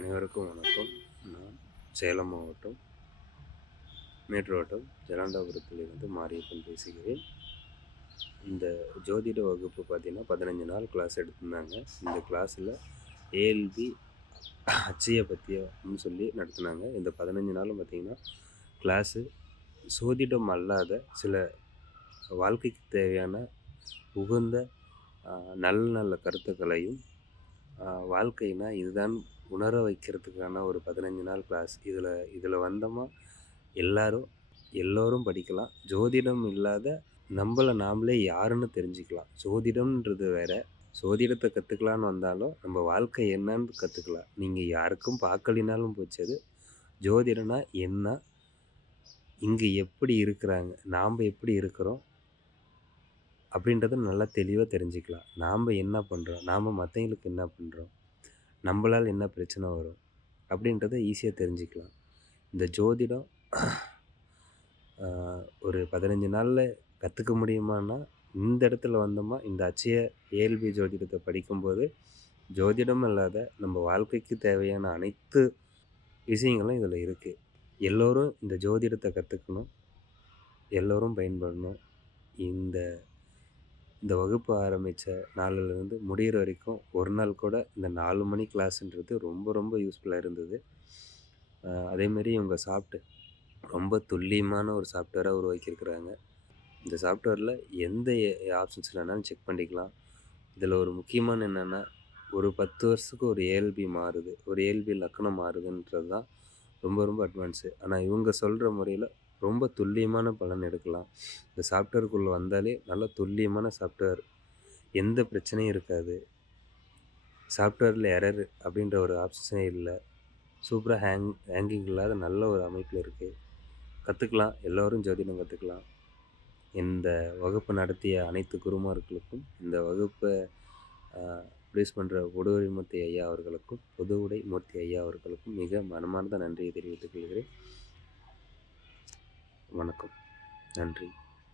அனைவருக்கும் வணக்கம். நான் சேலம் மாவட்டம் மேட்டூர் வட்டம் ஜலண்டாபுரத்திலிருந்து மாரியப்பன் பேசுகிறேன். இந்த ஜோதிட வகுப்பு பார்த்திங்கன்னா 15 நாள் கிளாஸ் எடுத்திருந்தாங்க. இந்த கிளாஸில் ஏஎல்பி அச்சய பற்றியன்னு சொல்லி நடத்தினாங்க. இந்த 15 நாளும் பார்த்திங்கன்னா கிளாஸு சோதிடம் அல்லாத சில வாழ்க்கைக்கு தேவையான உகந்த நல்ல நல்ல கருத்துக்களையும் வாழ்க்கைனா இதுதான் உணர வைக்கிறதுக்கான ஒரு 15 நாள் கிளாஸ். இதில் வந்தோமா எல்லோரும் படிக்கலாம். ஜோதிடம் இல்லாத நம்மளை நாமளே யாருன்னு தெரிஞ்சுக்கலாம். ஜோதிடம்ன்றது வேறு, ஜோதிடத்தை கற்றுக்கலான்னு வந்தாலும் நம்ம வாழ்க்கை என்னன்னு கற்றுக்கலாம். நீங்கள் யாருக்கும் பார்க்கலினாலும் போச்சு. அது ஜோதிடனா என்ன, இங்கே எப்படி இருக்கிறாங்க, நாம் எப்படி இருக்கிறோம் அப்படின்றத நல்லா தெளிவாக தெரிஞ்சுக்கலாம். நாம் என்ன பண்ணுறோம், நாம் மற்றவங்களுக்கு என்ன பண்ணுறோம், நம்மளால் என்ன பிரச்சனை வரும் அப்படின்றத ஈஸியாக தெரிஞ்சுக்கலாம். இந்த ஜோதிடம் ஒரு 15 நாளில் கற்றுக்க முடியுமான்னா, இந்த இடத்துல வந்தோமா இந்த அச்சய ஏஎல்பி ஜோதிடத்தை படிக்கும்போது ஜோதிடம் இல்லாத நம்ம வாழ்க்கைக்கு தேவையான அனைத்து விஷயங்களும் இதில் இருக்குது. எல்லோரும் இந்த ஜோதிடத்தை கற்றுக்கணும், எல்லோரும் பயன்படணும். இந்த வகுப்பு ஆரம்பித்த நாளிலிருந்து முடிகிற வரைக்கும் ஒரு நாள் கூட இந்த 4 மணி கிளாஸுன்றது ரொம்ப ரொம்ப யூஸ்ஃபுல்லாக இருந்தது. அதேமாரி இவங்க ரொம்ப துல்லியமான ஒரு சாஃப்ட்வேராக உருவாக்கியிருக்கிறாங்க. இந்த சாஃப்ட்வேரில் எந்த ஆப்ஷன்ஸ் வேணாலும் செக் பண்ணிக்கலாம். இதில் ஒரு முக்கியமான என்னென்னா, ஒரு 10 வருஷத்துக்கு ஒரு ஏஎல்பி மாறுது, ஒரு ஏஎல்பி லக்கணம் மாறுதுன்றது தான் ரொம்ப ரொம்ப அட்வான்ஸு. ஆனால் இவங்க சொல்கிற முறையில் ரொம்ப துல்லியமான பலன் எடுக்கலாம். இந்த சாஃப்ட்வேருக்குள்ளே வந்தாலே நல்ல துல்லியமான சாஃப்ட்வேர், எந்த பிரச்சனையும் இருக்காது. சாஃப்ட்வேரில் எரர் அப்படின்ற ஒரு ஆப்ஷனே இல்லை. சூப்பராக ஹேங்கிங் இல்லாத நல்ல ஒரு அமைப்பில் இருக்குது. கற்றுக்கலாம், எல்லோரும் ஜோதிடம் கற்றுக்கலாம். இந்த வகுப்பு நடத்திய அனைத்து குருமார்களுக்கும், இந்த வகுப்பை ப்ரொடியூஸ் பண்ணுற உடுவடிமூர்த்தி ஐயா அவர்களுக்கும், புதுவுடைமூர்த்தி ஐயா அவர்களுக்கும் மிக மனமார்ந்த நன்றியை தெரிவித்துக் கொள்கிறேன். வணக்கம். நன்றி.